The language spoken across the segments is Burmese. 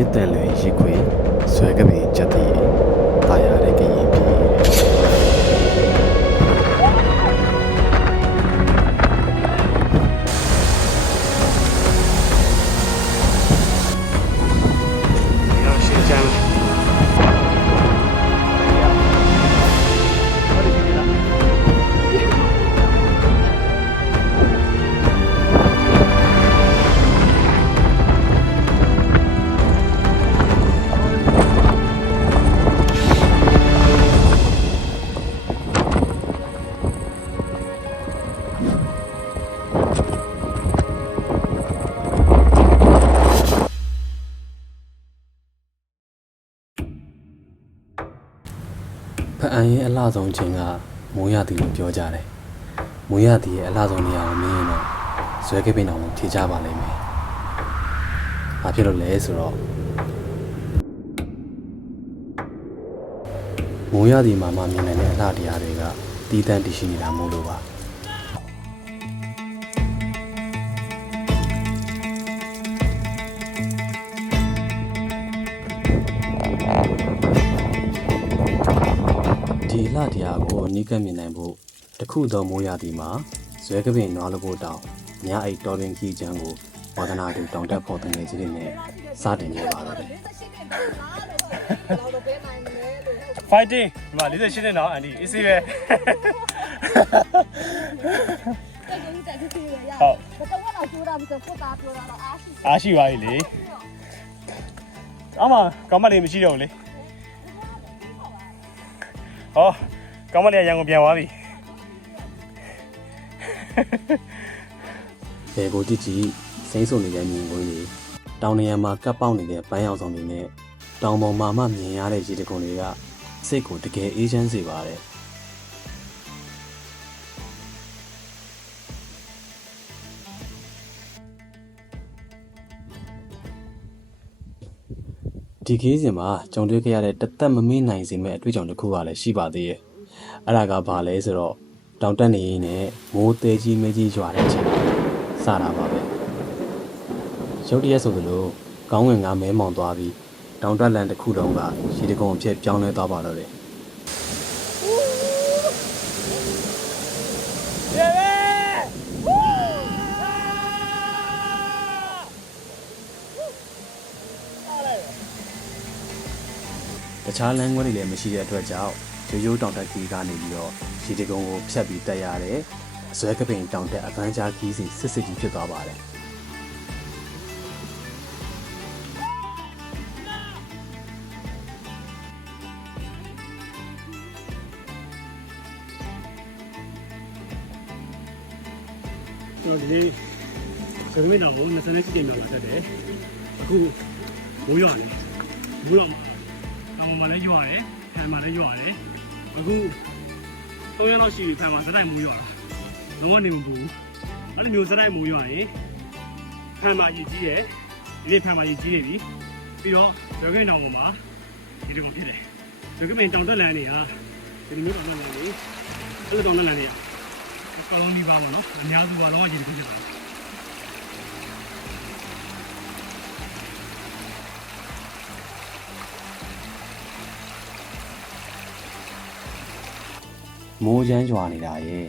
မြစ်တန်လွင်ရိခွေဆွဲကပင်ချက်တည် ဖအံရဲ့အလှဆုံးချိန်ကမိုးရသည်လို့ပြောကြတယ်မိုးရသည်ရဲ့အလှဆုံးနေရာကိုမင်းရင်တော့ဆွဲကပင်တော်ကိုထေချပါလိမ့်မယ်ဘာဖြစ်လို့လဲဆိုတော့မိုးရသည်မှာမှမြင်နိုင်တဲ့အလှတရားတွေကတီးတန့်တည်ရှိနေတာမို့လို့ပါ ဒီအလှတရားကိုအနီးကပ်မြင်နိုင်ဖို့တခုသောမိုးရသည်မှာဇွဲကပင်နွားလို့ဖို့တောင်ညအိတ်တော်ရင်ခီချမ်းကိုဝါဒနာတူတောင်တက်ဖို့တငယ်ချင်းတွေနဲ့စတင်ကြပါတော့တယ် fighting ဒီမှာ48နှစ်တော့အန်ဒီအေးစေးပဲဟုတ်ဘယ်တော့မှကျိုးတာမစဖို့တာပြောတာတော့အားရှိအားရှိပါပြီလေအမကောင်းမလေးမရှိတော့ဘူးလေ ဟောကောင်းမလေးကရန်ကုန်ပြန်သွားပြီဘယ်ကိုကြည့်ကြည့်စိမ့်ဆုံနေတဲ့မြင်ကွင်းတွေတောင်နေရာမှာကပ်ပေါက်နေတဲ့ပန်းရောင်ဆောင်တွေနဲ့တောင်ပေါ်မှာမှမြင်ရတဲ့ရေတံခွန်တွေကစိတ်ကိုတကယ်အေးချမ်းစေပါတယ် ဒီခေးစဉ်မှာကြုံတွေ့ခဲ့ရတဲ့တသက်မမေ့နိုင်စေမဲ့အတွေ့အကြုံတစ်ခုကလည်းရှိပါသေးရဲ့အဲ့ဒါကဘာလဲဆိုတော့တောင်တက်နေရင်းနဲ့မိုးသေးကြီးမဲကြီးရွာတဲ့အချိန်မှာစတာပါပဲရုတ်တရက်ဆိုသလိုကောင်းဝင်ကမဲမောင်သွားပြီးတောင်တက်လန်တစ်ခုလုံးကရေတကုံအဖြစ်ပြောင်းလဲသွားပါတော့တယ် တခြားလမ်းခွဲတွေလည်းမရှိတဲ့အတွက်ကြောင့်ရိုးရိုးတောင်တက်ခီးကနေပြီးတော့ရေတကုံကိုဖြတ်ပြီးတက်ရတဲ့အစွဲကပင်တောင်တက်အပန်းကြားခီးစီစစ်စစ်ကြီးဖြစ်သွားပါတယ်ကျွန်တော်ဒီနေ့စကမင်းတော်ကို28ကြိမ်လောက်လာတက်တယ်အခုမိုးရွာနေမိုးလောက်မှာတော င်မှာလည်းရွာတယ်ဖန်မှာလည်းရွာတယ်အခု3ရက်လောက်ရှိပြီဖန်မှာစတိုက်မိုးရွာတာလုံးဝနေမပူဘူးအဲ့လိုမျိုးစတိုက်မိုးရွာရင်ဖန်မှာရည်ကြီးတယ်ဒီနေ့ဖန်မှာရည်ကြီးနေပြီပြီးတော့ဇော်ကင်းတောင်ပေါ်မှာဒီလိုဖြစ်တယ်ဇော်ကင်းတောင်တက်လန်နေဟာဒီလိုမျိုးတောင်တက်လန်နေအဲ့လိုတောင်တက်လန်နေအကောင်လုံးဒီပါမှာနော်အများစုကတော့ရည်ကြီးဖြစ်တာ မိုးချမ်းရွာနေတာရဲ့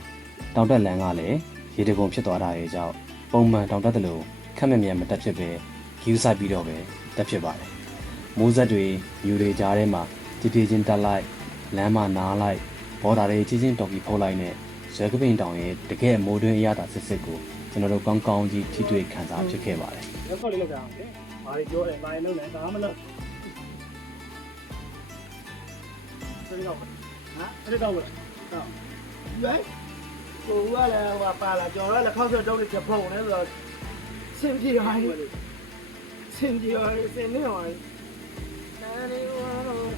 တောင်တက်လန်ကလည်းရေတကုံဖြစ်သွားတာရဲ့ကြောင့်ပုံမှန်တောင်တက်တယ်လို့ခက်မမြန်မတက်ဖြစ်ပဲဂီးဆိုင်ပြီးတော့ပဲတက်ဖြစ်ပါတယ်မိုးဆက်တွေမြူတွေကြားထဲမှာတည်တည်ချင်းတက်လိုက်လမ်းမှာနားလိုက်ဘော်ဒါတွေချင်းချင်းတော်ပြီးဖုတ်လိုက်နဲ့ဇွဲကပင်တောင်ရဲ့တကယ်မိုးတွင်းအရသာစစ်စစ်ကိုကျွန်တော်တို့ကောင်းကောင်းကြီးထိတွေ့ခံစားဖြစ်ခဲ့ပါတယ်ရက်ခေါက်လေးလောက်ကြအောင်လေ။ဘာတွေပြောတယ်၊ဘာတွေလုပ်လဲဒါမှမလုပ်။ဆက်တော့ဟမ် ရိုက်ကိုကလည်းဟိုပါလာကျော်တော့လည်းခောက်ဆက်တုံးလေးချက်ဖုံလဲဆိုတော့စင်ပြေရိုင်းစင်ပြေရိုင်းစင်နေရိုင်းနာရီဝါတော့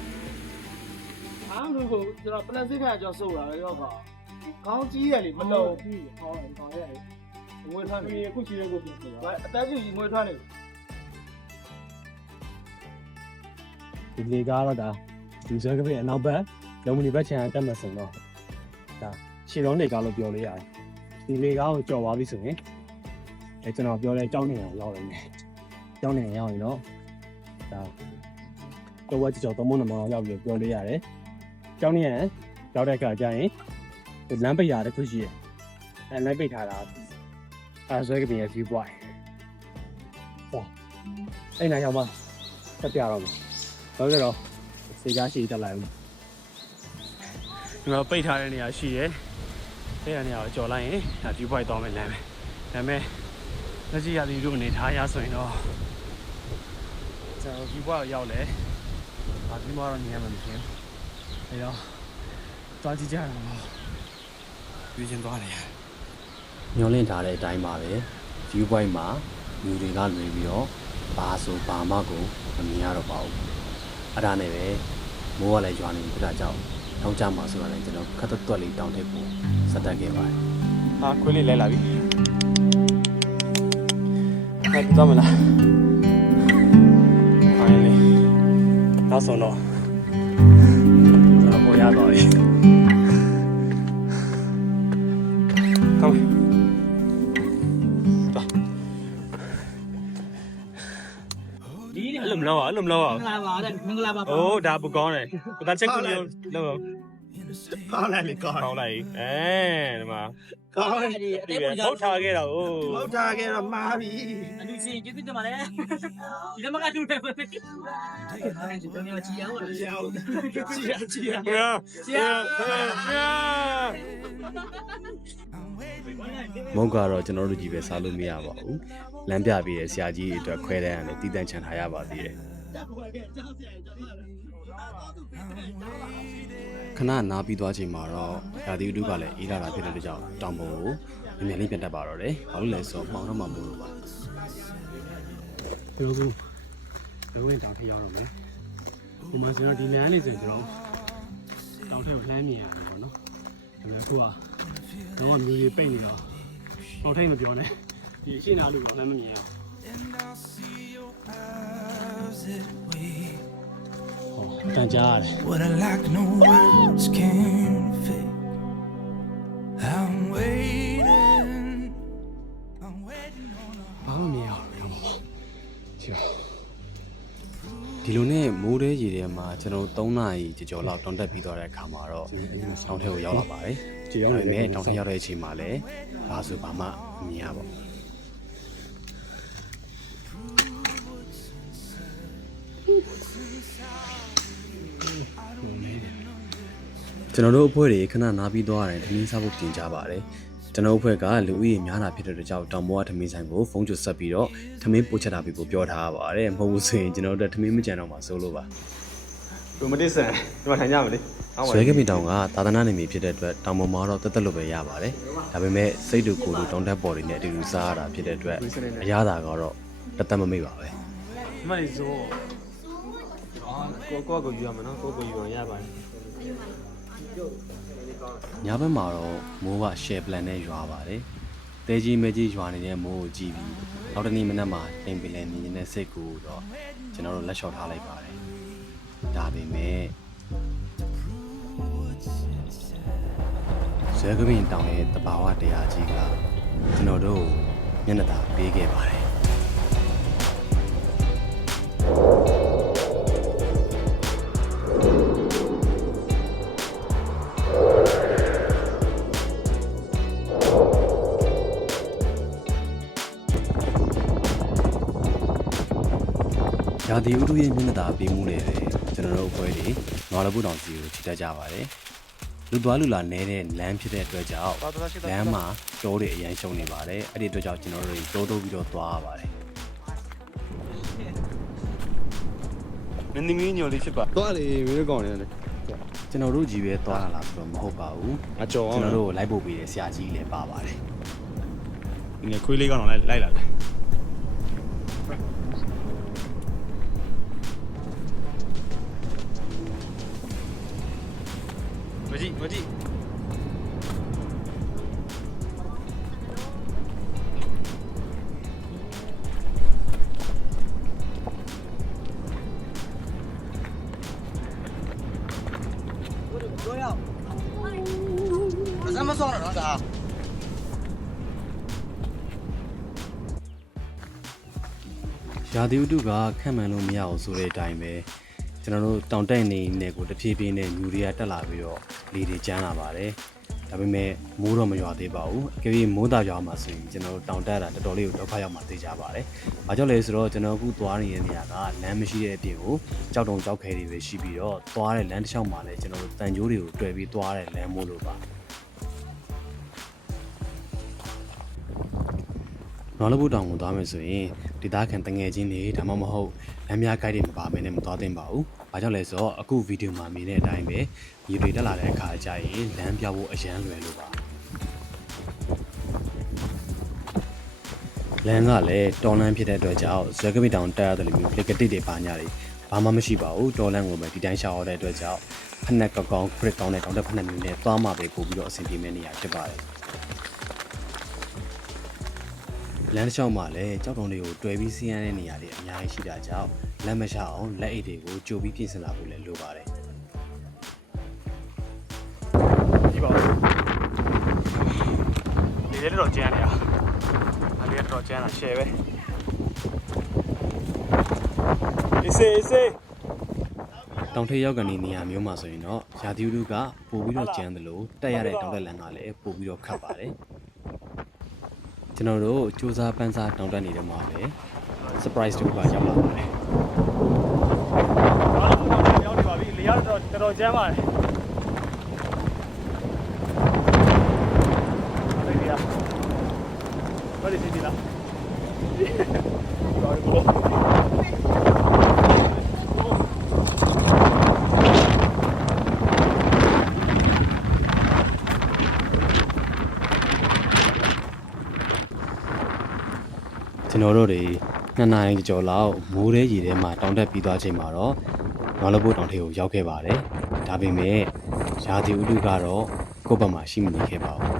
အားလို့ကျွန်တော်ပလန်စစ်ခါကျော်စုတ်လာတော့ကောကောင်းကြီးရလေမတော်ဘူးဟောကောင်းရလေငွေထွက်နေအခုရှိတဲ့ကိုပြင်ဆိုတာအတက်ကြီးငွေထွက်နေဒီလေကားတော့ဒါဒီဇာကပြေအနောက်ဘက်လုံမနီဘက်ချန်အတက်မစင်တော့ ဒါခြေလုံးလေကားလို့ပြောလို့ရတယ်။ဒီလေကားကိုကြော်သွားပြီဆိုရင်အဲကျွန်တော်ပြောလဲကြောင်းနေအောင်ရောက်နေတယ်။ကြောင်းနေအောင်ရောက်ရင်တော့ဒါတော့ဝါကြောင်သုံးမနမောင်ရောက်ပြီးပြောလို့ရတယ်ကျောင်းနေရရောက်တဲ့အခါကျရင်လမ်းပိတ်ရတဲ့ခုရှိရအဲလမ်းပိတ်ထားတာအဲဆွဲကပြင်းရဲ့ view point ဟောအဲ့နာရောက်မှတက်ပြတော့မယ်ဟုတ်ကဲ့တော့စေကားရှိတက်လိုက်ဦး ဒီမှာပိတ်ထားတဲ့နေရာရှိရယ်အဲ့ဒီနေရာကိုကြော်လိုက်ရင်ဒါ view point တောင်းမယ်လမ်းပဲဒါပေမဲ့လက်ရှိရသည်တို့အနေထားရဆိုရင်တော့ကျွန်တော် view point ရောက်လဲဒါဒီမှာတော့နေရာမှာမဖြစ်ဘူးအဲ့တော့တွားကြည့်ကြရအောင်ယူချင်းသွားတယ်ညှော်လင့်ထားတဲ့အတိုင်းပါပဲ view point မှာလူတွေကလွေပြီးတော့ဘာဆိုဘာမှကိုမမြင်ရတော့ပါဘူးအဲ့ဒါနဲ့ပဲမိုးကလည်းရွာနေပြီဒါကြောင့် ထောင်းကြမှာဆိုတာလည်းကျွန်တော်ခက်တွတ်တွက်လေးတောင်းထည့်ဖို့စက်တက်ခဲ့ပါတယ်ဟာခွေးလေးလဲလာပြီဟဲ့တော့မလားဟာလေနောက်ဆုံးတော့ကျွန်တော်ပေါ်ရတော့ပြီကောင်းဒီအဲ့လိုမလောက်အဲ့လိုမလောက်မင်္ဂလာပါတဲ့မင်္ဂလာပါအိုးဒါပူကောင်းတယ်ကိုသားချက်ကူလို့လောက် ကောင်းလိုက်လေကောင်းကောင်းလိုက်အဲဒီမှာကောင်းလိုက်ဒီပဲဟုတ်ထားခဲ့တော့ဟုတ်တာခဲ့တော့မှားပြီအလူရှင်ကျေးဇူးတင်ပါတယ်ဒီလမကတူတယ်ပဲဒီတော့ချီအောင်လို့ကြောက်ကြည့်ရကြည့်ရဘယ်ဆရာဆရာမုတ်ကတော့ကျွန်တော်တို့ကြီးပဲစားလို့မရပါဘူးလမ်းပြပေးတဲ့ဆရာကြီးအတွက်ခွဲတန်းရတယ်တည်တံ့ချန်ထားရပါသေးတယ် ခဏနားပြီးသွားချိန်မှာတော့ရာသီဥတုကလည်းအေးလာတာဖြစ်တဲ့အတွက်ကြောင့်တောင်ပေါ်ကိုမြင်မြန်လေးပြန်တက်ပါတော့တယ်ဘာလို့လဲဆိုတော့မှောင်တော့မှမို့လို့ပါဒီလိုဘယ်ဝင်တောင်ထရောက်တော့မယ်ဒီမှာကျွန်တော်ဒီမြန်လေးဆိုကျွန်တော်တောင်ထက်ကိုလှမ်းမြင်ရတယ်ပေါ့နော်ဒါပေမဲ့အခုကတော့မျိုးကြီးပိတ်နေတော့တောင်ထိတ်မပြောနဲ့ဒီရှင်းနာလို့တော့လည်းမမြင်အောင်ဟော တန်ကြားရတယ် What I like, no words can fit. I'm waiting, I'm waiting on a ဘာမှမမြင်အောင်တော့ပါချီပါဒီလိုနဲ့မိုးတဲရေထဲမှာကျွန်တော်တို့3နာရီကြော်ကြော်လောက်တောင်တက်ပြီးသွားတဲ့အခါမှာတော့တောင်ထဲကိုရောက်လာပါတယ်ကြည်ရောက်ဒါနေပေတယ်မဲ့တောင်ထရောက်တဲ့အချိန်မှာလည်းဘာဆိုဘာမှမမြင်ရပါဘူး ကျွန်တော်တို့အဖွဲ့တွေခဏနားပြီးသွားတယ်ထမင်းစားဖို့ပြင်ကြပါတယ်ကျွန်တော်အဖွဲ့ကလူဦးရေများတာဖြစ်တဲ့အတွက်ကြောင့်တောင်ပေါ်ကထမင်းဆိုင်ကိုဖုန်းချဆက်ပြီးတော့ထမင်းပို့ချက်တာပြီးကိုပြောထားပါတယ်မဟုတ်ဘူးဆိုရင်ကျွန်တော်တို့ထမင်းမကြံတော့မှစိုးလို့ပါဘယ်မတစ်ဆန်ဒီမှာထိုင်ကြမလဲဆွဲကပင်တောင်ကသာသနာနယ်မြေဖြစ်တဲ့အတွက်တောင်ပေါ်မှာတော့တက်တက်လို့ပဲရပါတယ်ဒါပေမဲ့စိတ်တူကိုယ်တူတောင်တက်ပေါ်တွေနဲ့အတူတူစားရတာဖြစ်တဲ့အတွက်အရသာကတော့တသက်မမိတ်ပါပဲဒီမှာနေစိုးကိုကိုကိုယူရမယ်နော်ကိုကိုယူရရပါတယ် ညဘက်မှာတော့မိုးက share plan နဲ့ရွာပါတယ်တဲကြီးမဲကြီးရွာနေတဲ့မိုးကိုကြည့်ပြီးနောက်တစ်နေ့မနက်မှာတင်ပင်လဲနေနေတဲ့စိတ်ကိုတော့ကျွန်တော်တို့လက်လျှော့ထားလိုက်ပါတယ်ဒါပေမဲ့ဆွဲကပင်တောင်ရဲ့တဘာဝတရားကြီးကကျွန်တော်တို့မျက်နှာသာပေးခဲ့ပါတယ် ရာသီဥတုရဲ့မျက်နှာသာပေးမှုနဲ့ပဲကျွန်တော်တို့အဖွဲ့တွေငေါ်လပုတောင်စီကိုချီတက်ကြပါတယ်လူသွားလူလာနေတဲ့လမ်းဖြစ်တဲ့အတွက်ကြောင့်လမ်းမှာတိုးတွေအရင်ရှုံနေပါတယ်အဲ့ဒီအတွက်ကြောင့်ကျွန်တော်တို့တိုးတိုးပြီးတော့သွားရပါတယ်မင်းသမီးညိုလေးဖြစ်ပါတော့လေမင်းတို့ကောင်းနေတယ်ကျွန်တော်တို့ကြီးပဲသွားတာလားဆိုတော့မဟုတ်ပါဘူးအကျော်ကျွန်တော်တို့ကိုလိုက်ဖို့ပေးတဲ့ဆရာကြီးလည်းပါပါတယ်ငယ်ခွေးလေးကောင်တော့လိုက်လိုက်လာတယ် မကြည့်မကြည့်မစမ်းမစောတော့ဒါရရာသီဥတုကခန့်မှန်လို့မရအောင်ဆိုတဲ့အတိုင်းပဲ ကျွန်တော်တို့တောင်တက်နေနေကိုတဖြည်းဖြည်းနဲ့ညူတွေကတက်လာပြီးတော့လေတွေကျန်းလာပါတယ်ဒါပေမဲ့မိုးတော့မရွာသေးပါဘူးအကယ်၍မိုးသားရွာမှာဆိုရင်ကျွန်တော်တို့တောင်တက်တာတော်တော်လေးကိုဒုက္ခရောက်မှာသိကြပါတယ်။ဘာကြောင့်လဲဆိုတော့ကျွန်တော်အခုသွားနေတဲ့နေရာကလမ်းမရှိတဲ့အပြင်ကိုကြောက်တုံကြောက်ခဲတွေပဲရှိပြီးတော့သွားတဲ့လမ်းတစ်လျှောက်မှာလည်းကျွန်တော်တို့တန်ကြိုးတွေကိုတွေ့ပြီးသွားတဲ့လမ်းမိုးလို့ပါ။ နော်လဘုတောင်ကိုသွားမယ်ဆိုရင်ဒေသခံတငယ်ချင်းတွေဒါမှမဟုတ်လမ်းများကိုက်တွေမပါဘဲနဲ့မသွားသင့်ပါဘူး။ဘာကြောင့်လဲဆိုတော့အခုဗီဒီယိုမှာမြင်တဲ့အတိုင်းပဲမြေတွေတက်လာတဲ့အခါအကျရင်လမ်းပြောင်းဖို့အရန်လွယ်လို့ပါ။လမ်းကလည်းတော်လန်းဖြစ်တဲ့အတွက်ကြောင့်ဇွဲကပိတောင်တက်ရတယ်လို့မျိုးပလက်ကတိတွေပါညာတွေဘာမှမရှိပါဘူးတော်လန်းကိုပဲဒီတိုင်းရှာရတဲ့အတွက်ကြောင့်ဖက်နက်ကောက်ကောင်းခရစ်ကောင်းတဲ့တောင်တက်ဖက်နက်မျိုးနဲ့သွားမှပဲပို့ပြီးတော့အဆင်ပြေမယ့်နေရာဖြစ်ပါတယ်။ လမ်းတစ်လျှောက်မှာလည်းကြောက်တုံးတွေကိုတွဲပြီးစီးရတဲ့နေရာတွေအများကြီးရှိတာကြောင့်လက်မရှအောင်လက်အိတ်တွေကိုကြိုပြီးပြင်ဆင်လာဖို့လည်းလိုပါတယ်ကြည့်ပါဦးဒီလေးတော့ကျန်းနေတာအလေးတော့ကျန်းတာရှယ်ပဲအေးစေးအေးစေး။တောင်ထိပ်ရောက်ကနေနေရာမျိုးမှာဆိုရင်တော့ရာသီဥတုကပိုပြီးတော့ကျန်းတယ်လို့တက်ရတဲ့တောင်တက်လန်ကလည်းပိုပြီးတော့ခတ်ပါတယ်။ ကျွန်တော်တို့စူးစမ်းပန်းစားတောင်တက်နေတဲ့မှာပဲ surprise တစ်ခုကရောက်လာပါတယ်အားလုံးတော့ရောက်နေပါပြီလေကတော့တော်တော်ကျန်းပါတယ်အဲ့ဒီကဘာလဲဒီလားဘာလို့ ။ ကျွန်တော်တို့တွေနှစ်နာရီကျော်လောက်မိုးရဲရေထဲမှာတောင်တက်ပြီးသွားချိန်မှာတော့ငါလဘိုးတောင်ထိပ်ကိုရောက်ခဲ့ပါတယ်။ဒါပေမဲ့ရာသီဥတုကတော့ကိုယ့်ဘက်မှာရှိမနေခဲ့ပါဘူး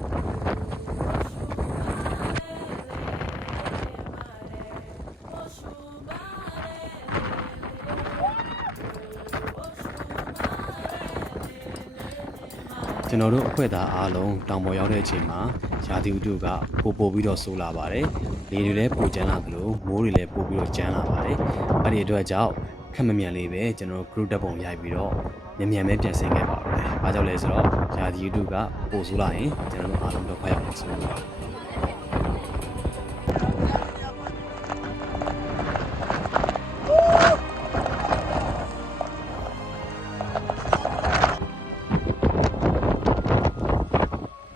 ။ကျွန်တော်တို့အဖွဲ့သားအားလုံးတောင်ပေါ်ရောက်တဲ့အချိန်မှာ ရာသီဥတုကပိုပိုပြီးတော့ဆိုးလာပါတယ်။လေတွေလည်းပိုကျန်းလာသလိုမိုးတွေလည်းပိုပြီးတော့ကျန်းလာပါတယ်။အဲ့ဒီအတွက်ကြောင့်ခက်မမြန်လေးပဲကျွန်တော်တို့ group တက်ပုံရိုက်ပြီးတော့မြန်မြန်ပဲပြန်ဆင်းခဲ့ပါတော့တယ်။ဘာကြောင့်လဲဆိုတော့ရာသီဥတုကပိုဆိုးလာရင်ကျွန်တော်တို့အားလုံးတော့ခွဲရောက်မှာဆိုလို့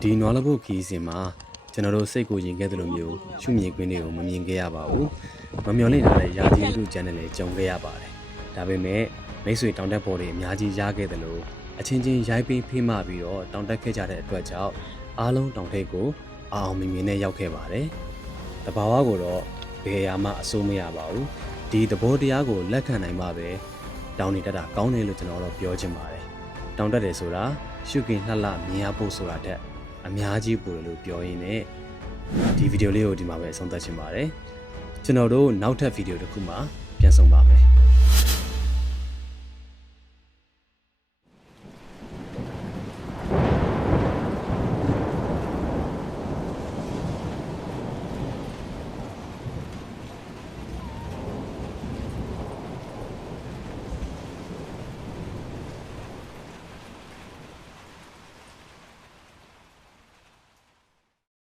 ဒီနွားလဘုတ်ခီးစဉ်မှာကျွန်တော်တို့စိတ်ကိုရင်ခဲ့သလိုမျိုးရှုမြင်ခွင့်တွေကိုမမြင်ခဲ့ရပါဘူးမမျော်လင့်ထားတဲ့ရာသီဥတုကျန်းတယ်လည်းကြုံခဲ့ရပါတယ်ဒါပေမဲ့မိတ်ဆွေတောင်တက်ပေါ်တွေအများကြီးရခဲ့သလိုအချင်းချင်းရိုက်ပင်းဖိမပြီးတော့တောင်တက်ခဲ့ကြတဲ့အတွက်ကြောင့်အားလုံးတောင်ထိပ်ကိုအာအောင်မြင်မြင်နဲ့ရောက်ခဲ့ပါတယ်တဘာဝကိုတော့ဘယ်အရာမှအစိုးမရပါဘူးဒီသဘောတရားကိုလက်ခံနိုင်မှပဲတောင်နေတတ်တာကောင်းတယ်လို့ကျွန်တော်တော့ပြောချင်ပါတယ်တောင်တက်တယ်ဆိုတာရှုကင်လှလှမြင်ရဖို့ဆိုတာတက် အများကြီးပို့တယ်လို့ပြောရင်းနဲ့ဒီဗီဒီယိုလေးကိုဒီမှာပဲအဆုံးသတ်ချင်ပါတယ်ကျွန်တော်တို့နောက်ထပ်ဗီဒီယိုတစ်ခုမှာပြန်ဆောင်ပါမယ်